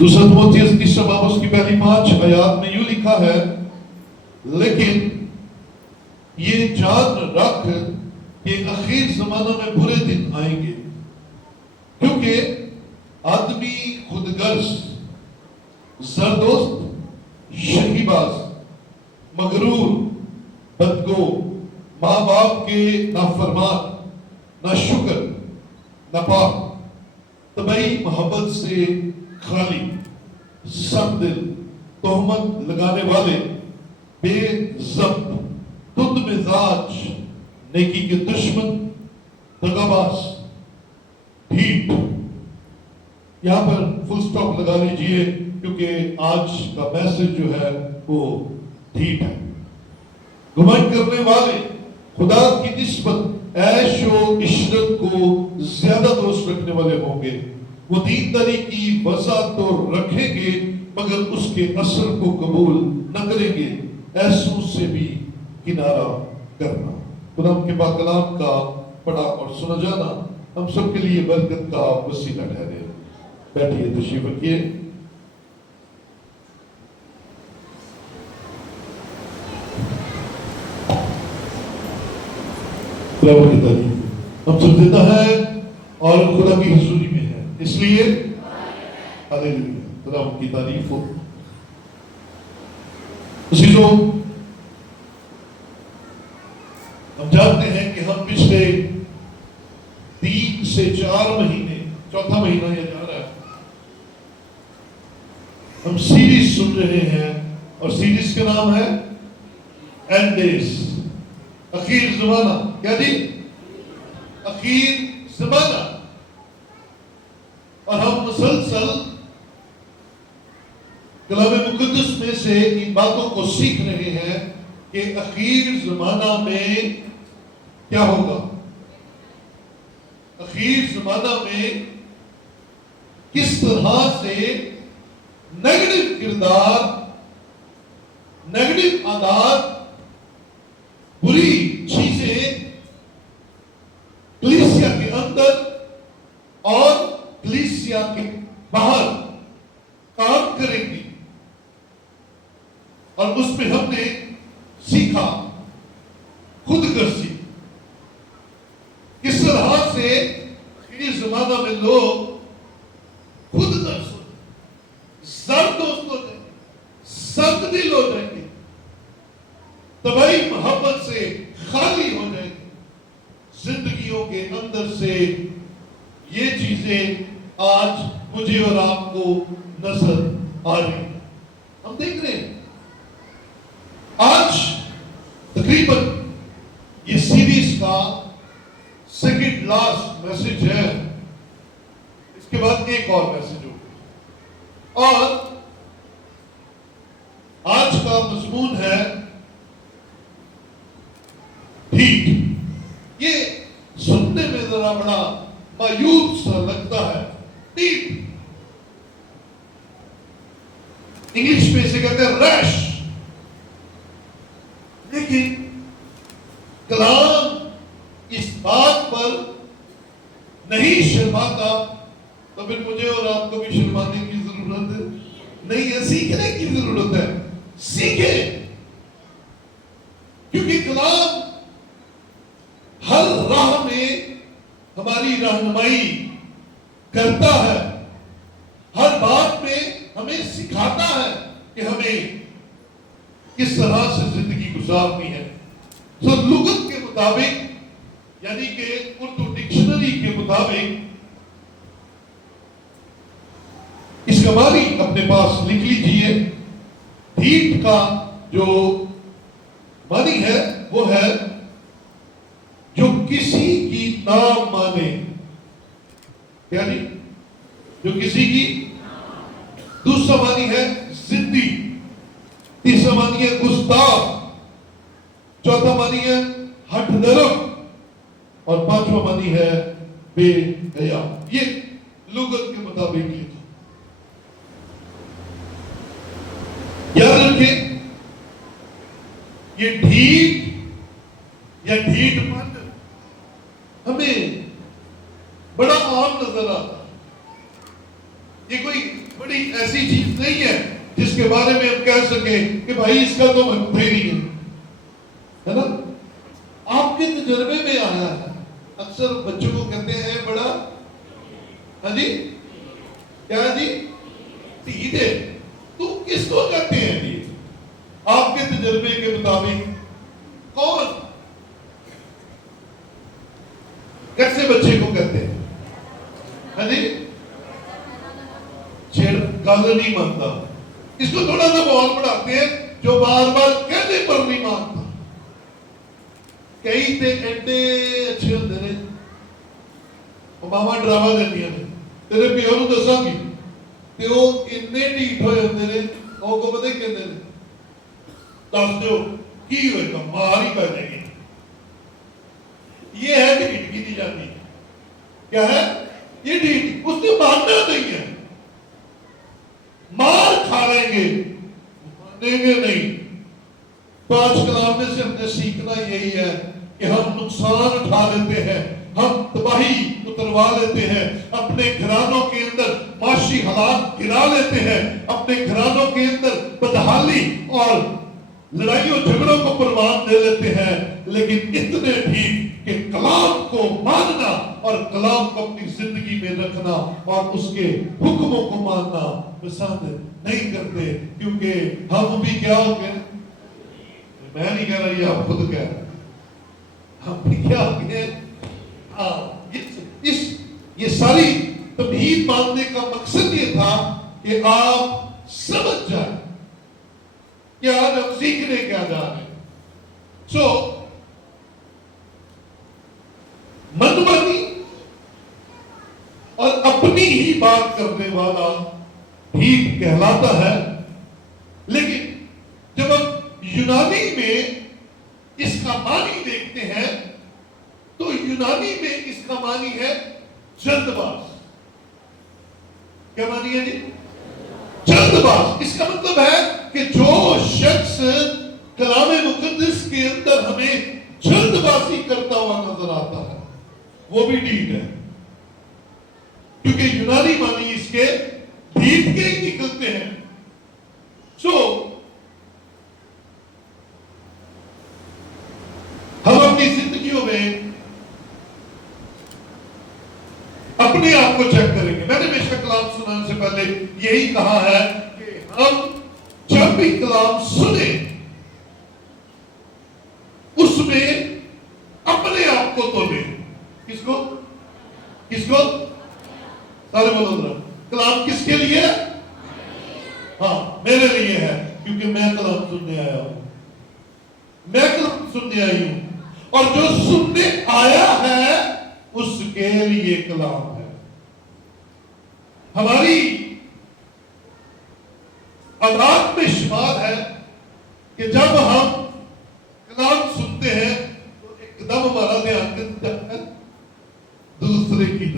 دوسرا تimotheus تیسرا باب اس کی پہلی 5 آیات میں یوں لکھا ہے، لیکن یہ جان رکھ کہ اخیر زمانہ میں برے دن آئیں گے، کیونکہ آدمی خود غرض، زردوست، شہیباز، مغرور، بدگو، ماں باپ کے نافرمان، ناشکر، ناپاک، طبعی محبت سے خالی، سخت دل، تہمت لگانے والے، بے ضبط، تند مزاج، نیکی کے دشمن، دغاباز، ڈھیٹ۔ یہاں پر فل سٹاپ لگا لیجئے کیونکہ آج کا میسج جو ہے وہ ڈھیٹ ہے۔ گھمنڈ کرنے والے، خدا کی نسبت عیش و عشرت کو زیادہ دوست رکھنے والے ہوں گے۔ وہ دینداری کی وضاحت تو رکھیں گے مگر اس کے اثر کو قبول نہ کریں گے، ایسوں سے بھی کنارہ کرنا۔ خدا کے پاک کلام کا پڑھا اور سنا جانا ہم سب کے لیے برکت کا وسیلہ ٹھہرے۔ بیٹھیے، تشریف رکھیے۔ خدا کی تعریف، ہم سب زندہ ہیں اور خدا کی حضوری میں ہیں، اس لیے ہاللیلویا، خدا کی تعریف ہو۔ عزیزوں، ہم جانتے ہیں کہ ہم پچھلے 3 سے 4 مہینے، چوتھا مہینہ یہ جا رہا ہے، ہم سیریز سن رہے ہیں اور سیریز کا نام ہے اینڈ ڈیز، اخیر زمانہ۔ کیا جی؟ اخیر زمانہ۔ اور ہم مسلسل کلام مقدس میں سے ان باتوں کو سیکھ رہے ہیں کہ اخیر زمانہ میں کیا ہوگا، اخیر زمانہ میں کس طرح سے نیگیٹو کردار، نیگیٹو عادات، بری چیزیں کلیسیا کے اندر اور کلیسیا کے باہر کام کریں گی۔ اور اس میں ہم نے سیکھا خود غرضی، کس طرح سے اس زمانہ میں لوگ خود غرض ہو جائیں گے، زردوست ہو جائیں گے، سخت دل ہو جائیں گے، طبعی محبت سے خالی ہو جائیں گے۔ زندگیوں کے اندر سے یہ چیزیں آج مجھے اور آپ کو نظر آ رہی ہیں، ہم دیکھ رہے ہیں۔ آج تقریباً یہ سیریز کا سیکنڈ لاسٹ میسج ہے، اس کے بعد ایک اور میسج ہوگا، اور آج کا مضمون ہے ڈھیٹ۔ یہ سننے میں ذرا بڑا مایوب سا لگتا ہے، ڈھیٹ۔ انگلش میں اسے کہتے ہیں ریش، لیکن کلام اس بات پر نہیں شرماتا، تو پھر مجھے اور آپ کو بھی شرمانے کی ضرورت نہیں ہے، سیکھنے کی ضرورت ہے۔ سیکھیں، کیونکہ کلام ہر راہ میں ہماری رہنمائی کرتا ہے، ہر بات میں ہمیں سکھاتا ہے کہ ہمیں کس طرح سے زندگی گزارنی ہے۔ تو لغت کے مطابق، یعنی کہ اردو ڈکشنری کے مطابق، اس کا معنی اپنے پاس لکھ لیجئے۔ ڈھیٹ کا جو معنی ہے وہ ہے جو کسی کی نہ مانے۔ کیا جی؟ جو کسی کی۔ دوسرا معنی ہے ضدی، تیسرا معنی ہے گستاخ، چوتھا معنی ہے ہٹ درم، اور پانچواں معنی ہے بے حیا۔ یہ لغت کے مطابق لکھا۔ یاد رکھیں، یہ ڈھیٹ یا ڈھیٹ مند ہمیں بڑا عام نظر آتا ہے، یہ کوئی بڑی اپنی ایسی چیز نہیں ہے جس کے بارے میں ہم کہہ سکیں کہ بھائی اس کا تو مطلب ہی نہیں ہے نا؟ آپ کے تجربے میں آیا ہے. اکثر بچوں کو کہتے ہیں بڑا ہاں جی کیا جی ٹھیک ہے. تو کس کو کہتے ہیں جی آپ کے تجربے کے مطابق؟ کون کیسے بچے کو کہتے ہیں؟ ہاں جی چھیڑ گل نہیں مانتا. اس کو تھوڑا سا ماحول بڑھاتے ہیں جو بار بار کہنے پر نہیں مانتا. کئی تے ایڈے اچھے ہوتے ہیں ماما ڈراما دیندیاں نے تیرے پیو نوں دساں گی تے او اتنے ڈھیٹ ہوئے ہوندے نے او کو پتہ کہندے نے دس دیو کی ہوئے گا مار ہی پہ جائے گی. یہ ہے ڈھیٹ کی نہیں جاتی. کیا ہے یہ ڈھیٹ؟ اس نے ماننا نہیں ہے. مار کھا لیں گے مانیں گے نہیں. 5 کلام میں سے ہم نے سیکھنا یہی ہے کہ ہم نقصان اٹھا لیتے ہیں, ہم تباہی اتروا لیتے ہیں, اپنے گھرانوں کے اندر معاشی حالات گرا لیتے ہیں, اپنے گھرانوں کے اندر بدحالی اور لڑائیوں جھگڑوں کو پروان دے لیتے ہیں. لیکن اتنے ٹھیک کہ کلام کو ماننا اور کلام کو اپنی زندگی میں رکھنا اور اس کے حکموں کو ماننا پسند نہیں کرتے, کیونکہ ہم بھی کیا ہو گئے, میں نہیں کہہ رہا یہ آپ خود کہہ رہے, ہم بھی کیا ہو گئے. یہ ساری تمہید ماننے کا مقصد یہ تھا کہ آپ سمجھ جائیں کہ آج ہم سیکھنے کیا جا رہے ہیں. سو منمانی اور اپنی ہی بات کرنے والا ٹھیک کہلاتا ہے. لیکن جب ہم یونانی میں اس کا معنی دیکھتے ہیں تو یونانی میں اس کا معنی ہے جلد باز. کیا معنی ہے جی؟ جلد باز. اس کا مطلب ہے کہ جو شخص کلام مقدس کے اندر ہمیں جلد بازی کرتا ہوا نظر آتا ہے وہ بھی ڈھیٹ ہے, کیونکہ یونانی معنی اس کے ڈھیٹ کے ہی نکلتے ہیں. سو ہم اپنی زندگیوں میں اپنے آپ کو چیک کریں گے. میں نے ہمیشہ کلام سنانے سے پہلے یہی کہا ہے کہ ہم جب بھی کلام سنیں اس میں اپنے آپ کو تولیں. کس کو سارے بولو ذرا, کلام کس کے لیے؟ ہاں میرے لیے ہے, کیونکہ میں کلام سننے آیا ہوں, میں کلام سننے آئی ہوں, اور جو سننے آیا ہے اس کے لیے کلام ہے. ہماری عادات میں شمار ہے کہ جب ہم کلام سنتے ہیں تو ایک دم ہمارا دھیان دوسرے کی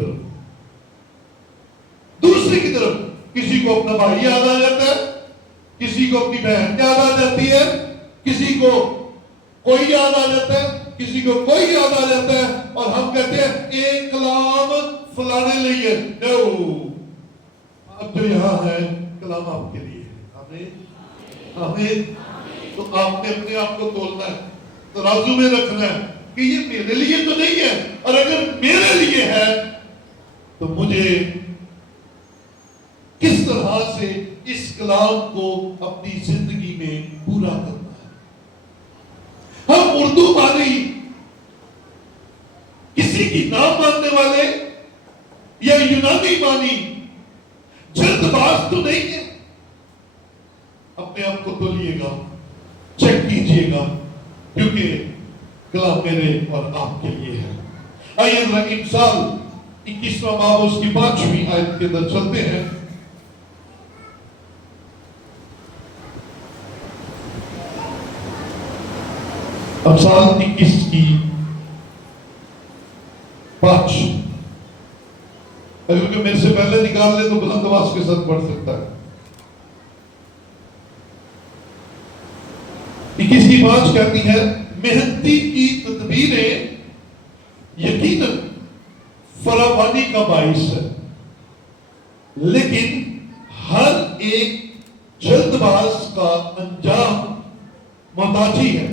طرف. کسی کو اپنا بھائی یاد آ جاتا ہے, کسی کو اپنی بہن یاد آ جاتی ہے, کسی کو کوئی یاد آ جاتا ہے, کسی کو کوئی یاد آ جاتا ہے, اور ہم کہتے ہیں ایک کلام فلانے لیے. اب جو یہاں ہے کلام آپ کے لیے ہے. آمین. تو آپ نے اپنے آپ کو تولنا ہے, ترازو میں رکھنا ہے کہ یہ میرے لیے تو نہیں ہے, اور اگر میرے لیے ہے تو مجھے کس طرح سے اس کلام کو اپنی زندگی میں پورا کرنا ہے. ہم اردو مانی کسی کی نہ ماننے والے یا یونانی مانی جلد باز تو نہیں ہے. اپنے آپ کو تولیے گا, چیک کیجئے گا, کیونکہ کلام میرے اور آپ کے لیے ہے. آئیے ذرا امثال 21واں باب اس کی 5ویں آیت کے اندر چلتے ہیں. امثال 21 کی 5. اگر کوئی میرے سے پہلے نکال لے تو بلند آواز کے ساتھ پڑھ سکتا ہے. 21 کی 5 کہتی ہے, محنتی کی تدبیریں یقیناً فراوانی کا باعث ہے, لیکن ہر ایک جلد باز کا انجام محتاجی ہے.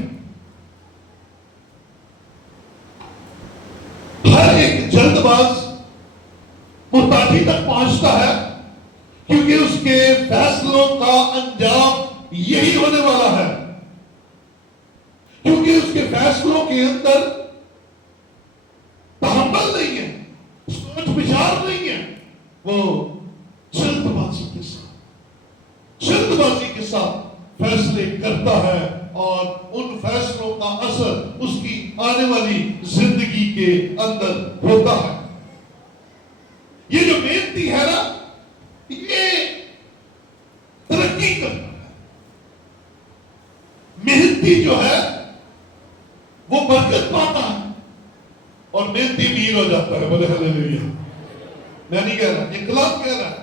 ہر ایک جلد باز محتاجی تک پہنچتا ہے کیونکہ اس کے فیصلوں کا انجام یہی ہونے والا ہے. کیونکہ اس کے فیصلوں کے اندر تحمل نہیں ہے, سوچ بچار نہیں ہے, وہ جلد بازی کے ساتھ فیصلے کرتا ہے اور ان فیصلوں کا اثر اس کی آنے والی زندگی کے اندر ہوتا ہے. یہ جو محنتی ہے نا, یہ ترقی کرتا ہے. محنتی جو ہے وہ برکت پاتا ہے اور محنتی امیر ہو جاتا ہے. بولے ہلیلویا. میں نہیں کہہ رہا, یہ کلام کہہ رہا ہے.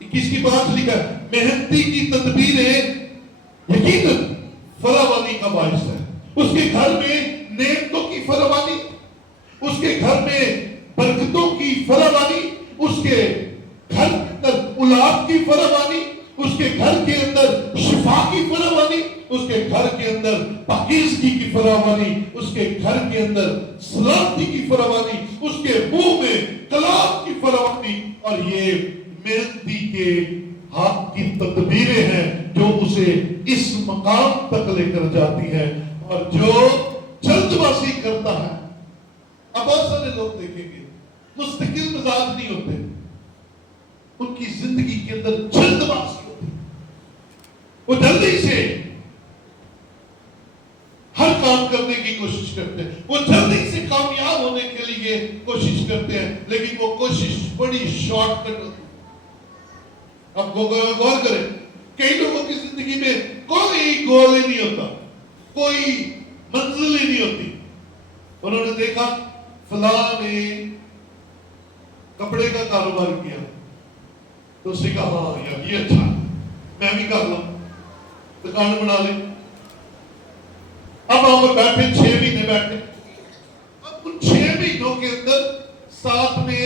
21 کی بات لکھا ہے, محنتی کی تدبیریں یقیناً فراوانی کا باعث ہے. اس کے گھر میں نعمتوں کی فراوانی, اس کے گھر میں برکتوں کی فراوانی, اس کے گھر کے اندر اولاد کی فراوانی, اس کے گھر کے اندر شفا کی فراوانی, اس کے گھر کے اندر پاکیزگی کی فراوانی, اس کے گھر کے اندر سلامتی کی فراوانی, اس کے منہ میں کلام کی فراوانی. اور یہ محنتی کے ہاتھ کی تدبیریں ہیں جو اسے اس مقام تک لے کر جاتی ہیں. اور جو جلد بازی کرتا ہے, اب بہت سارے لوگ دیکھیں گے مستقل مزاج نہیں ہوتے, ان کی زندگی کے اندر جلد بازی ہوتی ہے. وہ جلدی سے ہر کام کرنے کی کوشش کرتے ہیں, وہ جلدی سے کامیاب ہونے کے لیے کوشش کرتے ہیں, لیکن وہ کوشش بڑی شارٹ کٹ ہوتی ہے. اب غور کریں, کئی لوگوں کی زندگی میں کوئی گول ہی نہیں ہوتا, کوئی منزل ہی نہیں ہوتی. انہوں نے دیکھا فلاں نے کپڑے کا کاروبار کیا تو اس نے کہا ہاں یار یہ اچھا ہے, میں بھی کر لوں, دکان بنا لیں. اب وہاں پر بیٹھے 6 مہینے بیٹھے, اب ان 6 مہینوں کے اندر ساتھ میں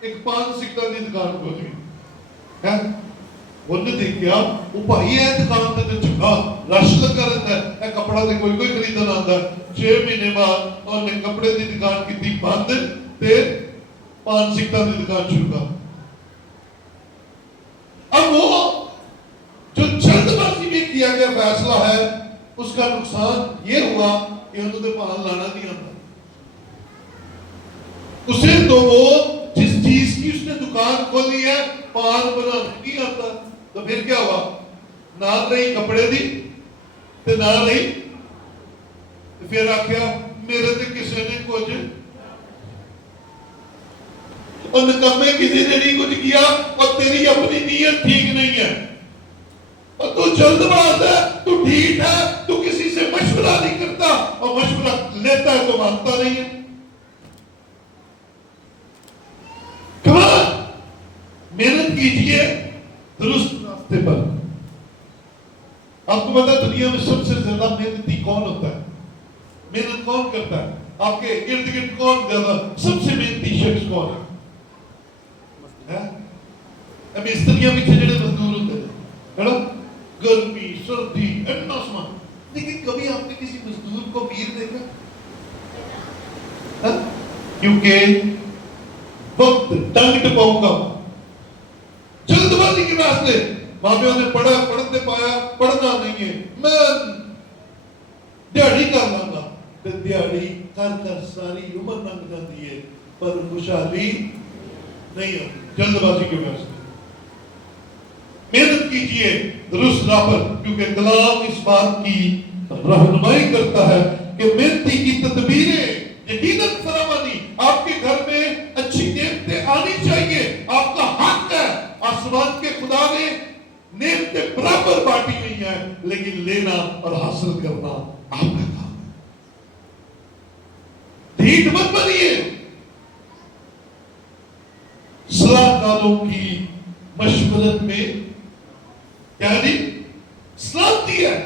ایک 5 سکٹر کی دکان کھول گئی. انہیں دیکھا وہ بھائی ہے دکان تے چنگا رش لگا رہتا ہے, کپڑا تے کوئی خریدنا آتا ہے. 6 مہینے بعد انہوں نے کپڑے کی دکان کی بند تے 5 سکٹر کی دکان شروع کر. اب وہ جو جلد بازی میں کیا گیا فیصلہ ہے, اس کا نقصان یہ ہوا کہ انہوں نے پان لانا نہیں آتا. اسے تو وہ جس چیز کی اس نے دکان کھولی ہے پان بنانا نہیں آتا, تو پھر کیا ہوا, نہ رہی کپڑے دی تے نہ رہی, پھر آخیا میرے تے کسی نے کچھ, اور نکمے کسی نے نہیں کچھ کیا, اور تیری اپنی نیت ٹھیک نہیں ہے, اور تو جلد باز ہے, تو ٹھیک ہے, تو کسی سے مشورہ نہیں کرتا, اور مشورہ لیتا ہے تو مانتا نہیں ہے. محنت کیجئے درست راستے پر. آپ کو پتا ہے دنیا میں سب سے زیادہ محنتی کون ہوتا ہے, محنت کون کرتا ہے, آپ کے ارد گرد کون زیادہ سب سے محنتی شخص کون ہے؟ ابھی اس دنیا میں جڑے مزدور ہوتے ہیں, گرمی سردی ایٹنا سمان, لیکن کبھی آپ نے کسی مزدور کو امیر دیکھا؟ کیونکہ وقت ڈنگ ٹپاؤں کا, جلد بازی کے واسطے ماں نے پڑھتے پایا, پڑھنا نہیں ہے, میں دیہڑی کر لاں گا, دیہڑی کر کر ساری عمر لنگ جاتی ہے پر خوشحالی نہیں ہوتی. جلد بازی کے واسطے محنت کیجئے درست راہ پر, کیونکہ کلام اس بات کی رہنمائی کرتا ہے کہ محنتی کی تدبیریں یقیناً فراوانی. آپ کے گھر میں اچھی نعمتیں آنی چاہیے, آپ کا حق ہے. آسمان کے خدا نے نعمتیں برابر بانٹی ہوئی ہیں, لیکن لینا اور حاصل کرنا آپ کا کام ہے. ڈھیٹ مت بنیے. صلاح کاروں کی مشورت میں کیا نہیں سلامتی ہے.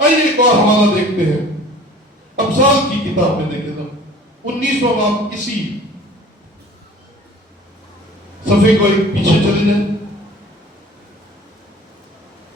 آئیے ایک اور حوالہ دیکھتے ہیں, امثال کی کتاب میں دیکھیں نا 19واں باب, اسی صفحے کو ایک پیچھے چلے جائیں.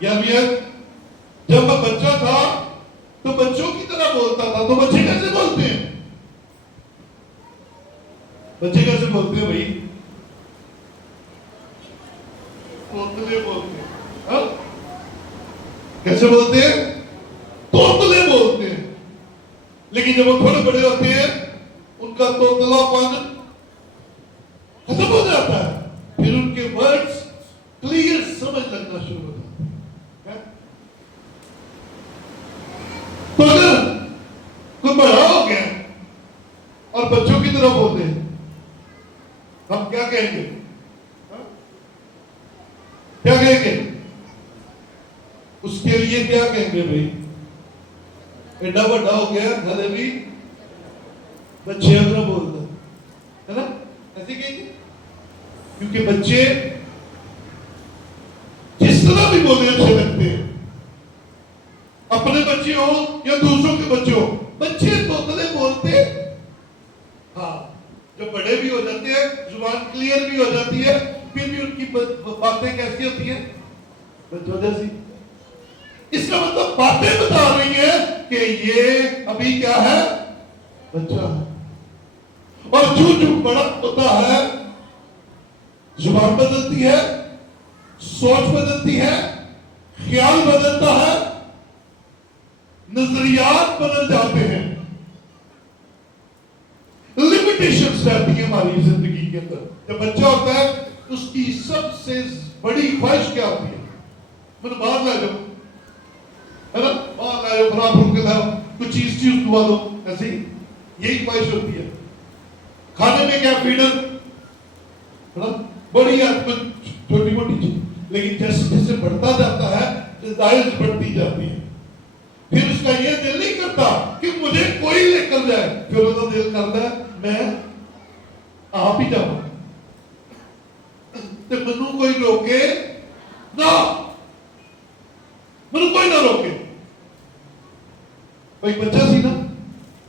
جب میں بچہ تھا تو بچوں کی طرح بولتا تھا. تو بچے کیسے بولتے ہیں؟ بچے کیسے بولتے ہیں بھائی؟ توتلے بولتے ہیں. کیسے بولتے ہیں؟ توتلے بولتے ہیں. لیکن جب وہ تھوڑے بڑے ہوتے ہیں ان کا توتلا پن ختم ہو جاتا ہے. پھر ان کے ورڈز کلیئر سمجھ لگنا شروع ہوتا ہے. تو اگر کوئی بڑا ہو گیا اور بچوں کی طرح بولتے ہیں ہم کیا کہیں گے؟ کیا کہیں گے؟ اس کے لیے کیا کہیں گے بھائی؟ ایڈا بڑا ہو گیا گھر بھی بچے اگر بولتا ہے نا، ایسے کہیں گے. کیونکہ بچے جس طرح بھی بولے اچھے لگتے ہیں، اپنے بچے ہو یا دوسروں کے بچے ہو. بچے توتلے بولتے ہاں، جب بڑے بھی ہو جاتے ہیں زبان کلیئر بھی ہو جاتی ہے پھر بھی ان کی باتیں کیسی ہوتی ہیں؟ بچوں جیسی. اس کا مطلب باتیں بتا رہی ہیں کہ یہ ابھی کیا ہے؟ بچہ ہے. اور جو بڑا ہوتا ہے زبان بدلتی ہے، سوچ بدلتی ہے، خیال بدلتا ہے، نظریات بدل جاتے ہیں، لمیٹیشنز رہتی ہیں ہماری زندگی کے اندر. جب بچہ ہوتا ہے اس کی سب سے بڑی خواہش کیا ہوتی ہے؟ میں باہر لے جاؤ، ہے نا، باہر لے جاؤ، خراب ہو کے لاؤ، کچھ چیز دعا دو. ایسے ہی یہی خواہش ہوتی ہے. کھانے میں کیا؟ فیڈر، بڑی ہے چھوٹی موٹی چیز. لیکن جیسے جیسے بڑھتا جاتا ہے ڈیزائرز بڑھتی جاتی ہے. پھر اس کا یہ دل نہیں کرتا کہ مجھے کوئی لے کر جائے. پھر اس کا دل کرتا ہے میں آپ ہی جاؤں، تو منو کوئی روکے نہ، منو کوئی نہ روکے. کوئی بچہ سی نا،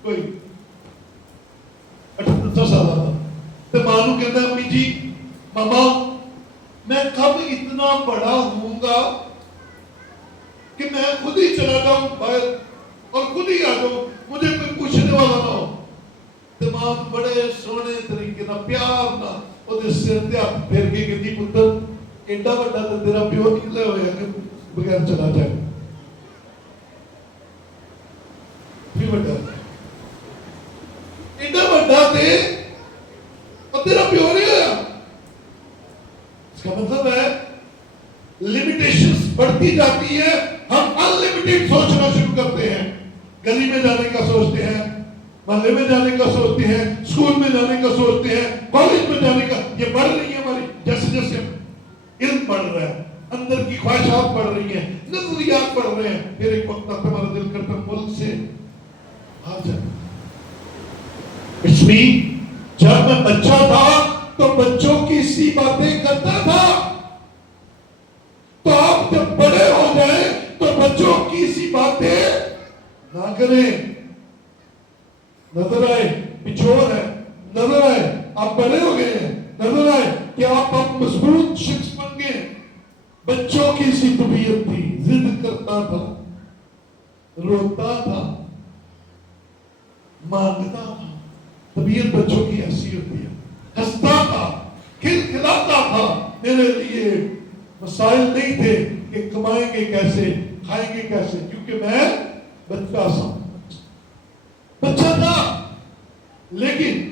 کوئی 78 سال تھا، تو ماں نو کہتا ہے امی جی ماما میں کب اتنا بڑا ہوں گا کہ میں خود ہی چلا جاؤں باہر اور خود ہی آ جاؤں، مجھے کوئی پوچھنے والا نہ ہو. تو ماں بڑے سونے طریقے نہ پیار نہ وہ سر تے ہاتھ پھیر کے کہتی پتر ایڈا بڑا تو تیرا پیو نکلے ہوئے کہ بغیر چلا جائے. بھی بڑا ایڈا بڑا تے اور تیرا پیو نہیں ہویا. اس کا مطلب ہے لمیٹیشنز بڑھتی جاتی ہے. ہم انلمیٹڈ سوچنا شروع کرتے ہیں. گلی میں جانے کا سوچتے ہیں، محلے میں جانے کا سوچتے ہیں، اسکول میں جانے کا سوچتے ہیں، کالج میں جانے کا. یہ بڑھ رہی ہے ہماری جیسے جیسے علم بڑھ رہا ہے، اندر کی خواہشات بڑھ رہی ہیں، نظریات بڑھ رہے ہیں. پھر ایک وقت تک ہمارا دل کرتا ملک سے آ جائے. اس لیے جب میں بچہ تھا تو بچوں کی سی باتیں کرتا تھا. تو آپ جب بڑے ہو جائیں تو بچوں کی سی باتیں نہ کریں. نظر آئے بچور ہے، نظر آئے آپ بڑے ہو گئے ہیں، نظر آئے کہ آپ مضبوط شخص بن گئے. بچوں کی سی طبیعت تھی، ضد کرتا تھا، روتا تھا، مانگتا تھا. طبیعت بچوں کی ایسی ہوتی ہے. ہنستا تھا، کھلکھلاتا تھا. میرے لیے مسائل نہیں تھے کہ کمائیں گے کیسے، کھائیں گے کیسے، کیونکہ میں بچہ سا بچہ تھا. لیکن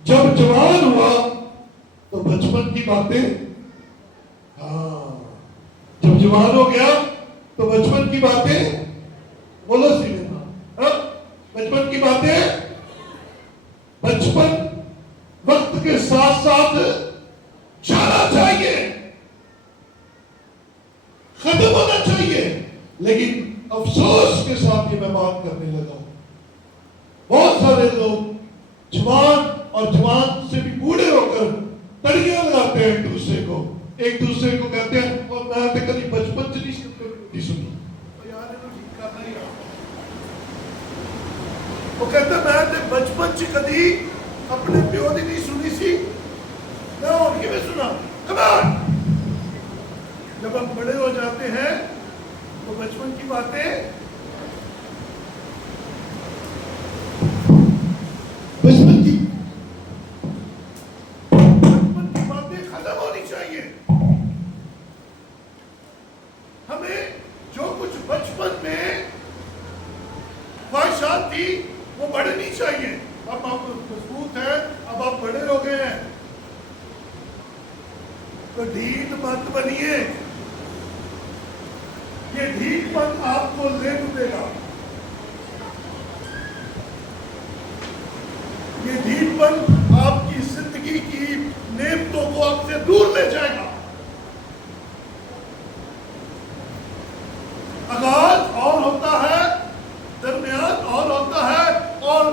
جب جوان ہوا تو بچپن کی باتیں، جب جوان ہو گیا تو بچپن کی باتیں بولو سی لینا. بچپن کی باتیں، بچپن وقت کے ساتھ ساتھ جانا چاہیے، ختم ہونا چاہیے. لیکن افسوس کے ساتھ یہ میں بات کرنے لگا ہوں، بہت سارے لوگ جوان اور جوان سے بھی بوڑھے ہو کر تڑیاں لگاتے ہیں ایک دوسرے کو، ایک دوسرے کو کہتے ہیں اور میں تو کبھی بچپن سے نہیں سنی. وہ کہتے ہیں میں تو بچپن سے کبھی اپنے پیو دی نہیں سنی سی، میں ان کی بھی سنا. کمان جب جب ہم بڑے ہو جاتے ہیں تو بچپن کی باتیں ختم ہونی چاہیے. ہمیں جو کچھ بچپن میں خواہشات تھی وہ بڑھنی چاہیے. اب آپ مضبوط ہیں, اب آپ بڑے ہو گئے ہیں تو ڈھیٹ مت بنیے. یہ ڈھیٹ پن آپ کو لے ڈوبے گا. یہ ڈھیٹ پن آپ کی زندگی کی نعمتوں کو آپ سے دور لے جائے گا. آغاز اور ہوتا ہے, درمیان اور ہوتا ہے, اور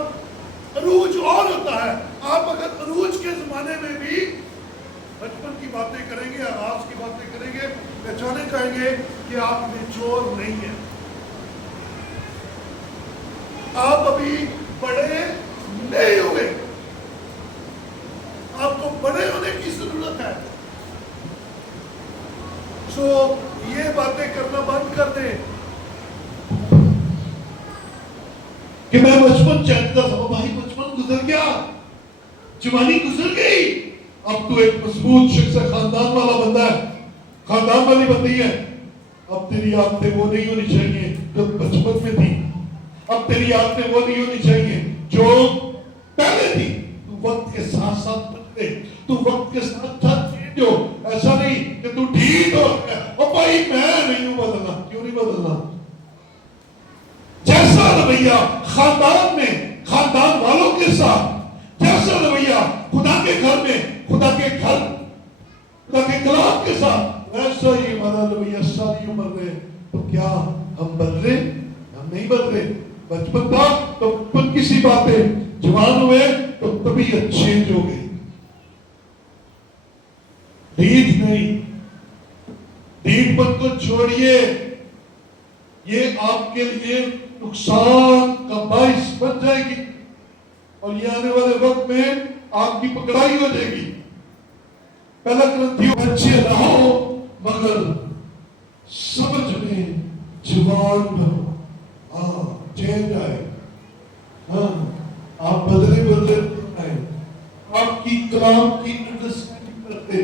عروج اور ہوتا ہے. آپ اگر عروج کے زمانے میں بھی بچپن کی باتیں کریں گے, آغاز کی باتیں کریں گے, پہچانے چاہیں گے کہ آپ میچور نہیں ہیں. آپ ابھی بڑے نہیں ہوئے. آپ کو بڑے ہونے کی ضرورت ہے. سو یہ باتیں کرنا بند کر دیں کہ میں بچپن چاہتا تھا. بھائی بچپن گزر گیا, جوانی گزر گئی. اب تو ایک مضبوط شخص ہے, خاندان والا بندہ ہے, خاندان والی بندی ہے. اب تیری عادتیں وہ نہیں ہونی چاہیے جو بچپن میں تھی. اب تیری عادتیں وہ نہیں ہونی چاہیے جو پہلے تھی. تو وقت کے ساتھ ساتھ بدلے, تو وقت کے ساتھ ساتھ چینج ہو. ایسا نہیں کہ تو ڈھیٹ ہو گیا. اور بھائی میں نہیں ہوں بدلنا. کیوں نہیں بدلنا؟ جیسا رویہ خاندان میں خاندان والوں کے ساتھ, جیسا رویہ خدا کے گھر میں خدا کے گھر خدا کے کلام کے ساتھ, ویسا ہی ہمارا رویہ ساری عمر میں. تو کیا ہم بدلے؟ ہم نہیں بدلے. بچپن تھا تو بچپن کی سی باتیں, جوان ہوئے تو طبیعت چینج ہو گئی. ڈھیٹ نہیں, ڈھیٹ پن کو چھوڑیے. یہ آپ کے لیے نقصان کا باعث بن جائے گی, اور یہ آنے والے وقت میں آپ کی پکڑائی ہو جائے گی. پہلا کرنتھیوں بچے رہو مگر سمجھ میں جوان بنو. ہاں چینج آئے, ہاں آپ بدلے آئے. آپ کی کلام کی انڈرسٹینڈنگ کرتے,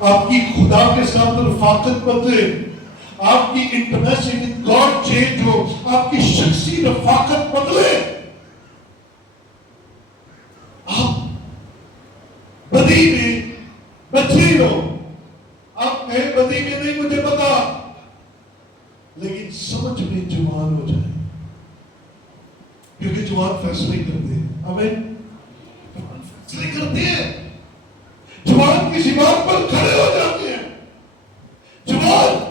آپ کی خدا کے ساتھ رفاقت بدلے, آپ کی انٹرمیسی ود گاڈ چینج ہو, آپ کی شخصی رفاقت بدلے. آپ بدی میں بچے رہو. آپ کہیں بدی میں نہیں مجھے پتا, لیکن سمجھ میں جوان ہو جائے, کیونکہ جوان فیصلے کرتے ہیں. آمین. جوان فیصلے کرتے ہیں, جوان کسی بات پر کھڑے ہو جاتے ہیں. جوان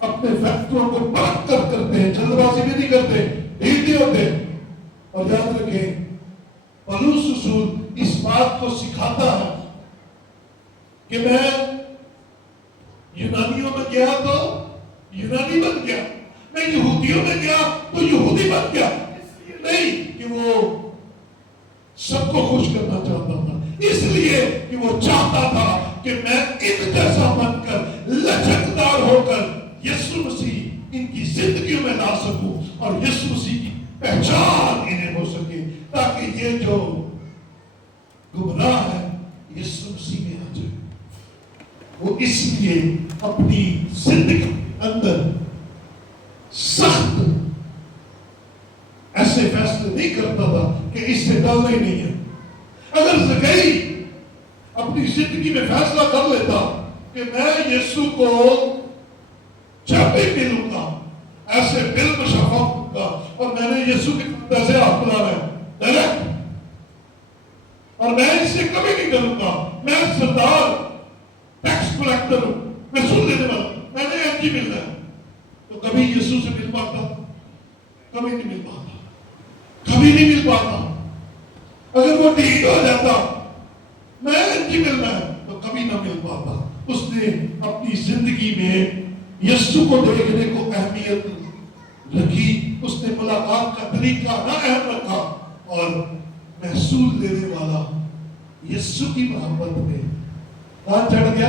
اپنے فیصلوں کو پرکھ کر کرتے ہیں, جلد بازی بھی نہیں کرتے, ڈھیٹ نہیں ہوتے. اور یاد رکھیں پولس رسول اس بات کو سکھاتا ہے کہ میں یونانیوں میں گیا تو یونانی بن گیا, میں یہودیوں میں گیا تو یہودی بن گیا. اس لیے نہیں کہ وہ سب کو خوش کرنا چاہتا تھا, اس لیے کہ وہ چاہتا تھا کہ میں ان جیسا بن کر لچکدار ہو کر یسوع مسیح ان کی زندگیوں میں لا سکوں, اور یسوع مسیح کی پہچان انہیں ہو سکے, تاکہ یہ جو گمراہ ہے یسوع مسیح میں آ جائے. وہ اس لیے اپنی زندگی کے اندر سخت ایسے فیصلے نہیں کرتا تھا کہ اس سے ڈالنا ہی نہیں ہے. اگر زکریا اپنی زندگی میں فیصلہ کر لیتا کہ میں یسوع کو جب بھی ملوں گا ایسے دل میں شفا ہوں گا, اور میں نے یسوع کے پیسے ہاتھ ملانا ہے ڈائریکٹ, اور میں اس سے کبھی نہیں کروں گا, میں سردار ٹیکس کلیکٹر ہوں, میں سن لینے والا, میں نے ایک ہی ملنا ہے, تو کبھی یسوع سے مل پاتا؟ کبھی نہیں مل پاتا, کبھی نہیں مل پاتا. اگر وہ ڈھیٹ ہو جاتا میں ایک ہی ملنا ہے تو کبھی نہ مل پاتا. اس نے اپنی زندگی میں یسوع کو دیکھنے کو اہمیت رکھی, اس نے ملاقات کا طریقہ نہ اہم رکھا, اور محصول دینے والا یسوع کی محبت میں کہاں چڑھ گیا؟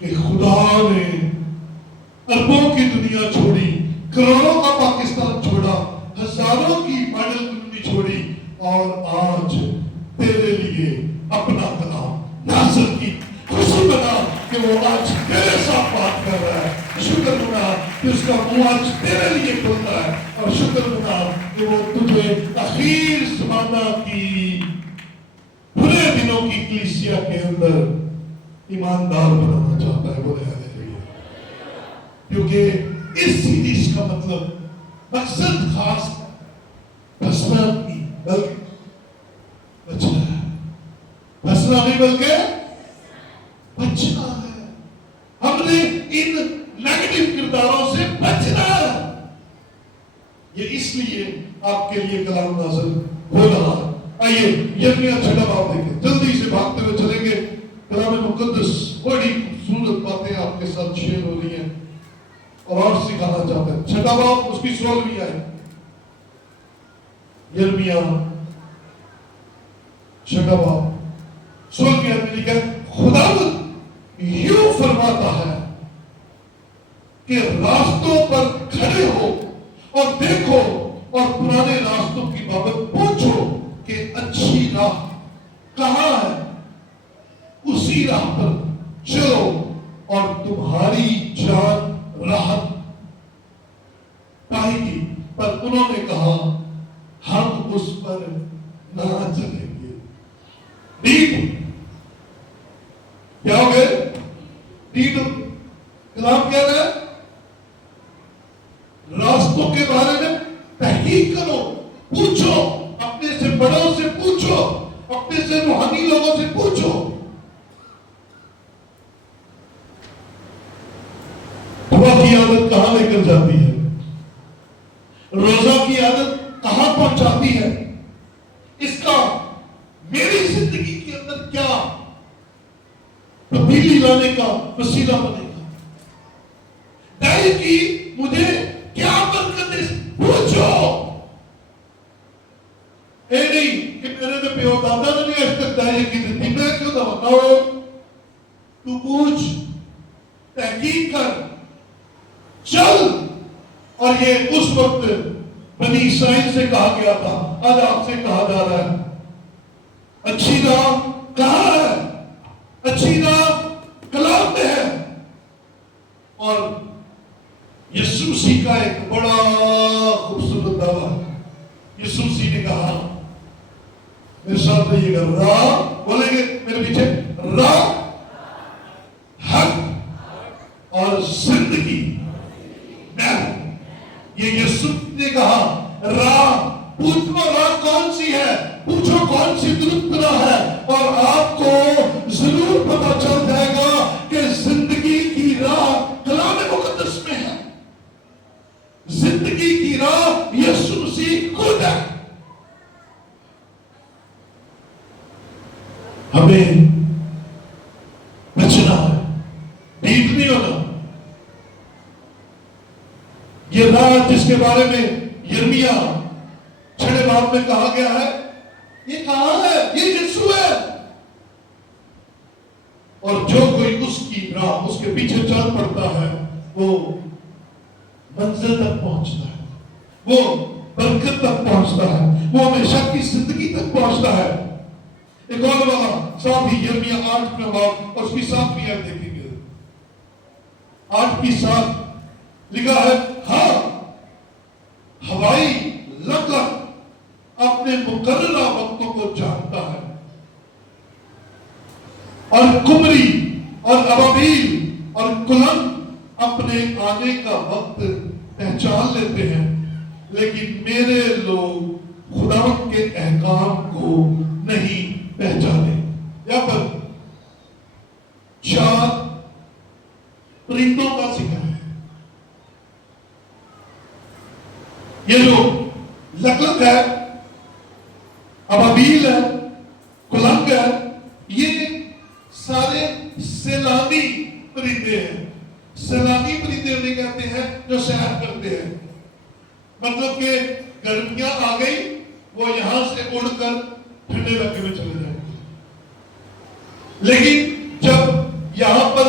کہ خدا نے اربوں کی دنیا چھوڑی، کروڑوں کا پاکستان چھوڑا، ہزاروں کی ماڈل کلونی چھوڑی، اور آج تیرے لیے اپنا کلام نازل کی۔ خوشی منا کہ وہ آج تیرے ساتھ بات کر رہا ہے، شکر منا کہ اس کا منہ آج تیرے لیے کھلتا ہے، اور شکر منا کہ وہ تجھے اخیر زمانہ کی برے دنوں کی کلیسیا کے اندر ایماندار بنانا چاہتا ہے۔ بولے ہاللیلویا۔ کیونکہ اس سیریز کا مطلب مقصد خاص پھنسنا نہیں بلکہ بچنا ہے، پھنسنا نہیں بلکہ بچنا ہے۔ ہم نے ان نیگیٹو کرداروں سے بچنا ہے۔ یہ اس لیے آپ کے لیے کلام نازل ہو رہا ہے۔ آئیے یرمیا 6 باب دیکھیں، جلدی سے بھاگتے ہوئے چلیں گے۔ کلام مقدس بڑی خوبصورت باتیں آپ کے ساتھ شیئر ہو رہی ہیں اور سکھانا چاہتے ہیں۔ 6 باب اس کی 16ویں آیت، یرمیا 6 باب 16ویں آیت میں لکھا ہے، خداوند یوں فرماتا ہے کہ راستوں پر کھڑے ہو اور دیکھو اور پرانے راستوں کی بابت پوچھو کہ اچھی راہ کہاں ہے، اسی راہ پر چلو اور تمہاری جان راحت پائے گی۔ پر انہوں نے کہا ہم اس پر نہ چلیں گے۔ ڈیپ کیا ہو گئے؟ ڈیپ کلام کہہ رہا ہے راستوں کے بارے میں تحقیق کرو، پوچھو، اپنے سے بڑوں سے پوچھو، اپنے سے روحانی لوگوں سے پوچھو۔ دعا کی عادت کہاں لے کر جاتی ہے؟ روزہ کی عادت کہاں پہنچاتی ہے؟ اس کا میری زندگی کے اندر کیا تبدیلی لانے کا وسیلہ بنے گا؟ دائی کی مجھے کیا برکتیں؟ پوچھو۔ اے نہیں کہ میرے نے پیو دادا نے نہیں آج تک دائی کی دیتی، میں کیوں نہ بتاؤ؟ تو پوچھ، تحقیق کر، چل۔ اور یہ اس وقت بنی اسرائیل سے کہا گیا تھا، آج آپ سے کہا جا رہا ہے اچھی راہ کہاں ہے؟ اچھی راہ کلام میں ہے۔ اور یسوع مسیح کا ایک بڑا خوبصورت دعویٰ ہے۔ یسوع مسیح نے کہا، میرے ساتھ رہیے گا، راہ بولیں گے میرے پیچھے، راہ، حق اور زندگی میں ہوں۔ یہ یسوع نے کہا راہ، پوچھو راہ کون سی ہے، پوچھو کون سی درست راہ ہے، اور آپ کو ضرور پتا چل جائے گا کہ زندگی کی راہ کلام مقدس میں ہے۔ زندگی کی راہ یسوع مسیح خود ہے۔ ہمیں بچنا ہے، ڈیپ نہیں ہونا۔ یہ راہ جس کے بارے میں یرمیا 6 باب میں کہا گیا ہے، یہ کہاں ہے؟ یہ یسوع ہے۔ اور جو کوئی اس کی راہ، اس کے پیچھے چل پڑتا ہے، وہ منزل تک پہنچتا ہے، وہ برکت تک پہنچتا ہے، وہ ہمیشہ کی زندگی تک پہنچتا ہے۔ ایک اور والا ساتھ ہی یرمیا 8 باب اور اس کی 7ویں آیت دیکھیں گے۔ 8 کی 7 لکھا ہے، ہاں ہوائی لقب اپنے مقررہ وقتوں کو جانتا ہے، اور کمری اور ابابیل اور کلنگ اپنے آنے کا وقت پہچان لیتے ہیں، لیکن میرے لوگ خداوند کے احکام کو نہیں پہچانے۔ یہاں پر 4 پرندوں کا ذکر ہے۔ یہ جو لقلق ہے، ابابیل ہے، کلنگ ہے، یہ سارے سیلانی پرندے ہیں۔ سیلانی پرندے انہیں کہتے ہیں جو سیر کرتے ہیں، مطلب کہ گرمیاں آ گئی، وہ یہاں سے اڑ کر ٹھنڈے علاقے میں چلے جائیں گے، لیکن جب یہاں پر